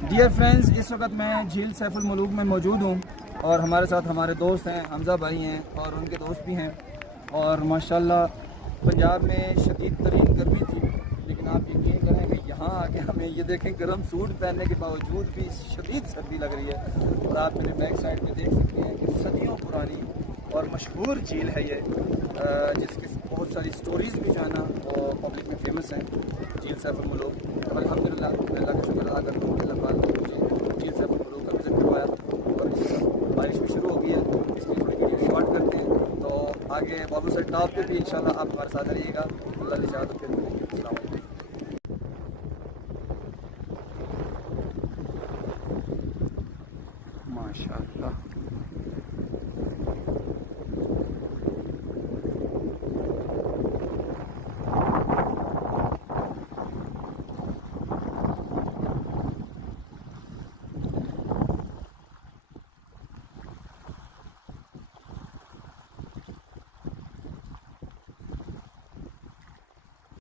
Dear friends, इस वक्त मैं झील सैफुल मुलूक में मौजूद हूँ और हमारे साथ हमारे दोस्त हैं, हमज़ा भाई हैं और उनके दोस्त भी हैं। और माशाल्लाह पंजाब में शदीद तरीन गर्मी थी, लेकिन आप यकीन करें कि यहाँ आके हमें ये देखें गर्म सूट पहनने के बावजूद भी शदीद सर्दी लग रही है। और आप मेरे बैक साइड में देख सकते हैं कि सदियों पुरानी और मशहूर झील है ये, जिसकी बहुत सारी स्टोरीज़ भी जो है ना वो पब्लिक में फेमस हैं। झील सैफुल मुलूक, अल्हम्दुलिल्लाह अल्लाह का शुक्र अदा करता हूँ कि अल्लाह पाक ने मुझे झील सैफुल मुलूक का विज़िट करवाया। और बारिश भी शुरू हो गई है, इसलिए थोड़ी वीडियो शॉर्ट करते हैं। तो आगे बाबू सर टॉप पे भी इंशाल्लाह आप हमारे साथ रहिएगा। अल्लाह ने चाहा तो फिर